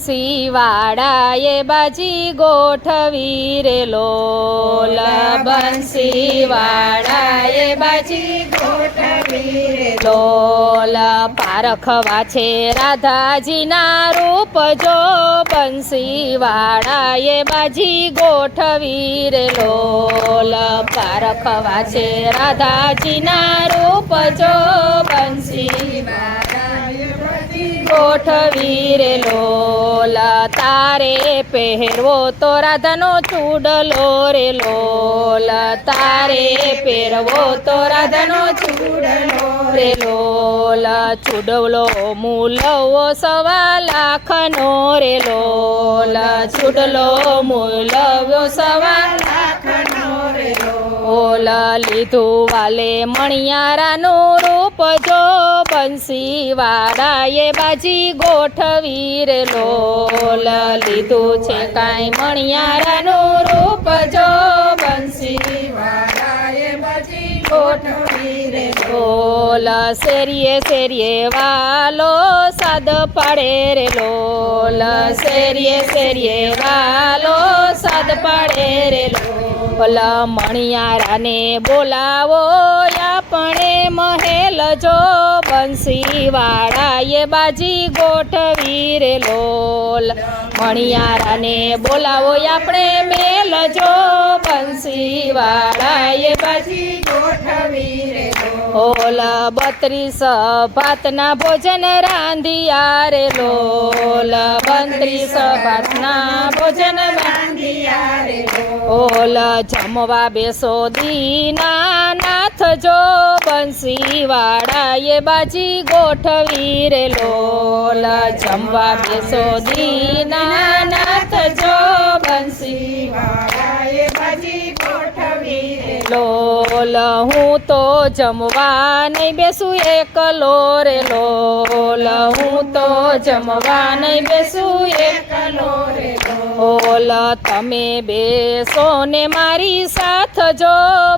બંસીવાળાએ બાજી ગોઠવી રે લોલ બંસીવાળાએ બાજી ગોઠવી રે લોલ પારખવા છે રાધાજીના રૂપ જો બંસીવાળાએ બાજી ગોઠવી રે લોલ પારખવા છે રાધાજીના રૂપ જો બંસીવાળાએ બાજી ગોઠવી રે લોલ તારે પહેરવો તો રાધાનો ચૂડલો રે લોલ તારે પહેરવો તો રાધાનો ચૂડલો રે લોલ ચૂડલો મૂલવો 1.25 લાખનો રે લોલ ચૂડલો મૂલવ્યો 1.25 લાખનો રે લોલ લીધું વાલે મણિયારાનું રૂપ જો બંસીવાળાએ બાજી ગોઠવી રે લોલ લીધું છે કાંઈ મણિયારાનું રૂપ જો બંસીવાળાએ બાજી ગોઠવી રે લોલ શેરીએ શેરીએ વાલો સાદ પાડે રે લોલ શેરીએ શેરીએ વાલો સાદ પાડે રે લોલ મણિયારાને બોલાવો આપણે મહેલ જો બંસીવાળાએ બાજી ગોઠવી રે લોલ મણિયારાને બોલાવો આપણે મેલ જો બંસીવાળાએ બાજી ગોઠવી રે લોલ 32 ભાતના ભોજન રાંધિયા રે લોલ 32 ભાતના ભોજન રાંધિયા રે લોલ જમવા બેસો દીનાનાથ જો બંસીવાળાએ બાજી ગોઠવી રે લોલ જમવા બેસો દીનાનાથ જો બંસીવાળાએ બાજી ગોઠવી રે લોલ હું તો જમવા નહીં બેસું એકલો રે લોલ હું તો જમવા નહીં બેસું એકલો રે લોલ તમે બેસો ને મારી સાથ જો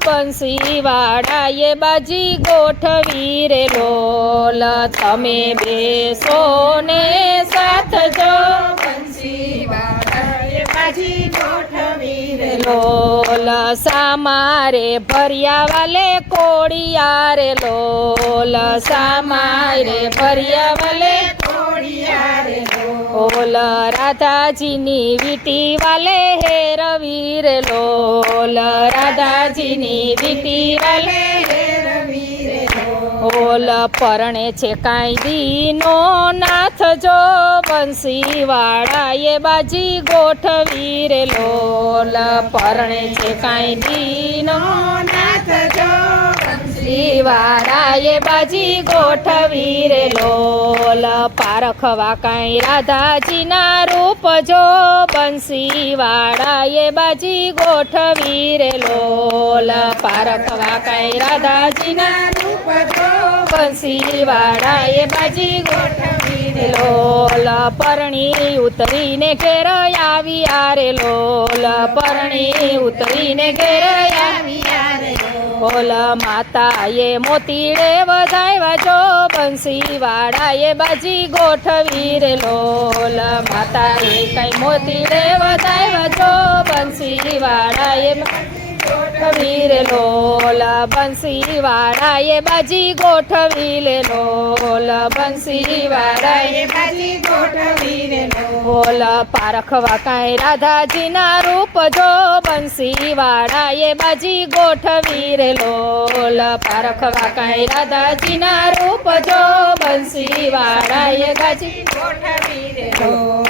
બંસીવાળાએ બાજી ગોઠવી રે લોલ તમે બેસો ને સાથ જો બંસીવાળાએ બાજી ગોઠવી રે લોલ સામારે ભર્યા વાલે કોડિયા રે લોલ સામારે ભર્યા વાલે કોડિયા રે લોલ રાધાજીની વીટી વાલે હેરવી રે લોલ રાધાજીની વીટી વાલે હેરવી રે લોલ પરણે છે કાંઈ દીનો નાથ જો બંસીવાળાએ બાજી ગોઠવી રે લોલ પરણે છે કાંઈ દીનો નાથ જો બંસીવાળાએ બાજી ગોઠવી રે લોલ પારખવા કાંઈ રાધાજીના રૂપ જો બંસીવાળાએ બાજી ગોઠવી રે લોલ પારખવા કાંઈ રાધાજીના રૂપ જો બંસીવાળાએ બાજી ગોઠવી રે લોલ પરણી ઉતરીને ઘેર આવ્યા રે લોલ પરણી ઉતરીને ઘેર આવ્યા રે લોલ માતાએ મોતીડે વધાવ્યા જો બંસીવાળાએ બાજી ગોઠવી રે લોલ માતાએ કઈ મોતીડે વધાવ્યા જો બંસીવાળાએ ગોઠવી રે લોલ બંસીવાળાએ બાજી ગોઠવી લે લોલ બંસીવાળાએ બાજી ગોઠવી રે લોલ પારખવા કાંઈ રાધાજીના રૂપ જો બંસીવાળાએ બાજી ગોઠવી રે લોલ પારખવા કાંઈ રાધાજીના રૂપ જો બંસીવાળાએ બાજી ગોઠવી રે લોલ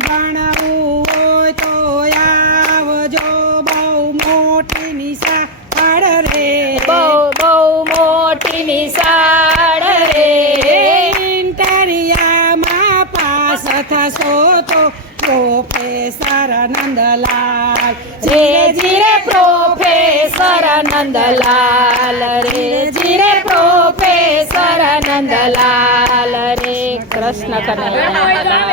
ભણાવું હોય તો આવજો બહુ મોટી નિશાળ રે બહુ મોટી નિશાળ રે ઇન્ટરિયામાં પાસ થશો તો પ્રોફેસર નંદલાલ જીરે પ્રોફેસર નંદલાલ રે જીરે પ્રોફેસર નંદલાલ રે કૃષ્ણ કનૈયા